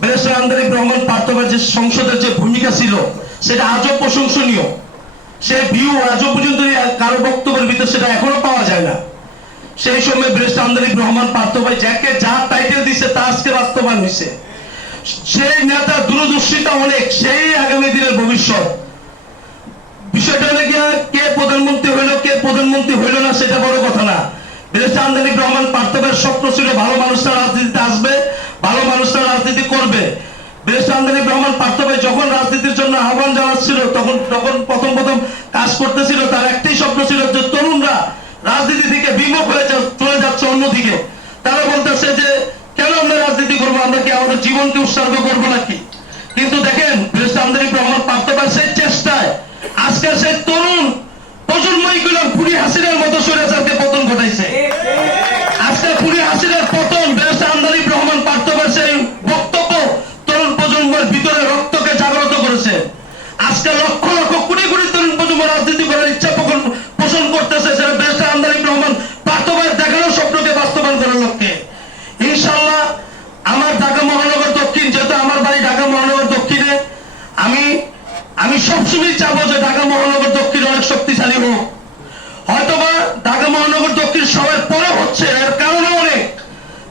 Barrister Andalib Rahman পার্থবার যে সংসদের যে ভূমিকা ছিল সেটা আজও প্রশংসনীয়। সে ভিউ আজও পর্যন্ত কারো বক্তব্যের ভিতরে সেটা এখনো পাওয়া যায় না। সেই সময় ব্যারিস্টার আন্দালিব রহমান পার্থ ভাই যাকে যা টাইটেল দিছে তা আজকে বাস্তবায়ন হয়েছে। সেই নেতা দূরদর্শিতা অনেক, সেই আগামী দিনের ভবিষ্যৎ। বিষয়টা হলে কে প্রধানমন্ত্রী হইলো কে প্রধানমন্ত্রী হইলো না সেটা বড় কথা না। ব্যারিস্টার আন্দালিব রহমান পার্থবের স্বপ্ন ছিল ভালো মানুষরা রাজনীতিতে আসবে, ভালো মানুষরা রাজনীতি করবে। ব্যারিস্টার আন্দালিব রহমান পার্থ ভাই যখন রাজনীতির জন্য আহ্বান জানাচ্ছিল তখন প্রথম কাজ করতেছিল, তার একটাই স্বপ্ন ছিল যে তরুণরা রাজনীতি থেকে বিমুখ হয়ে চলে যাচ্ছে অন্যদিকে। তারা বলতেছে যে কেন আমরা রাজনীতি করবো, আমরা কি আমাদের জীবনকে উৎসর্গ করবো নাকি? কিন্তু দেখেন ব্যারিস্টার আন্দালিব রহমান পার্থ ভাই সেই চেষ্টায় আজকে সেই তরুণ প্রজন্মই গুলাম খুনি হাসিনার মতো স্বৈরাচারকে পতন ঘটাইছে। আজকে খুনি হাসিনার পতন ব্যারিস্টার আন্দালিব রহমান পার্থবার সেই বক্তব্য তরুণ প্রজন্মের ভিতরে রক্তকে জাগ্রত করেছে। আজকে লক্ষ লক্ষ কোটি কোটি তরুণ প্রজন্ম রাজনীতি করার ইচ্ছা পোষণ করতেছে, সেটা ব্যারিস্টার আন্দালিব রহমান পার্থবার দেখানো স্বপ্নকে বাস্তবায়ন করার লক্ষ্যে। ইনশাআল্লাহ আমার ঢাকা মহানগর দক্ষিণ, যেহেতু আমার বাড়ি ঢাকা মহানগর দক্ষিণে, আমি সবসময় চাবো যে ঢাকা মহানগর দক্ষিণ অনেক শক্তিশালী হোক। হয়তোবা ঢাকা মহানগর দক্ষিণ সবার পরে হচ্ছে, এর কারণে অনেক,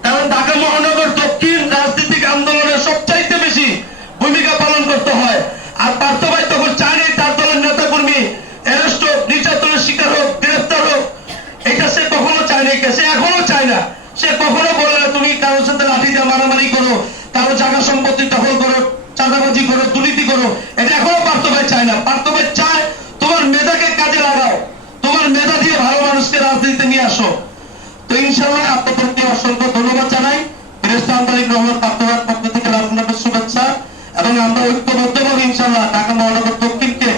কারণ ঢাকা মহানগর দক্ষিণ রাজনৈতিক আন্দোলনের সবচাইতে বেশি ভূমিকা পালন করতে হয়। আর পার্থ ভাই তখন চায়নি তার দলের নেতা কর্মী অ্যারেস্ট হোক, নির্যাতনের শিকার হোক, গ্রেফতার হোক, এটা সে কখনো চায়নি, সে এখনো চায় না। সে কখনো বলে না তুমি কারোর সাথে লাঠি দিয়ে মারামারি করো, কারো জায়গা সম্পত্তি দখল করো, চাঁদাবাজি করো, দুর্নীতি করো, এটা এখনো পার্থ ভাই চায় না। পার্থ ভাই চায় তোমার মেধাকে কাজে লাগাও, তোমার মেধা দিয়ে ভালো মানুষকে রাজনীতিতে নিয়ে আসো। তো ইনশাআল্লাহ আপনাদেরকে অসংখ্য ধন্যবাদ জানাই। ব্যারিস্টার আন্দালিব রহমান পার্থবার পক্ষ থেকে রাজনীতির শুভেচ্ছা, এবং আমরা ঐক্যবদ্ধভাবে ইনশাআল্লাহ ঢাকা মহানগর দক্ষিণকে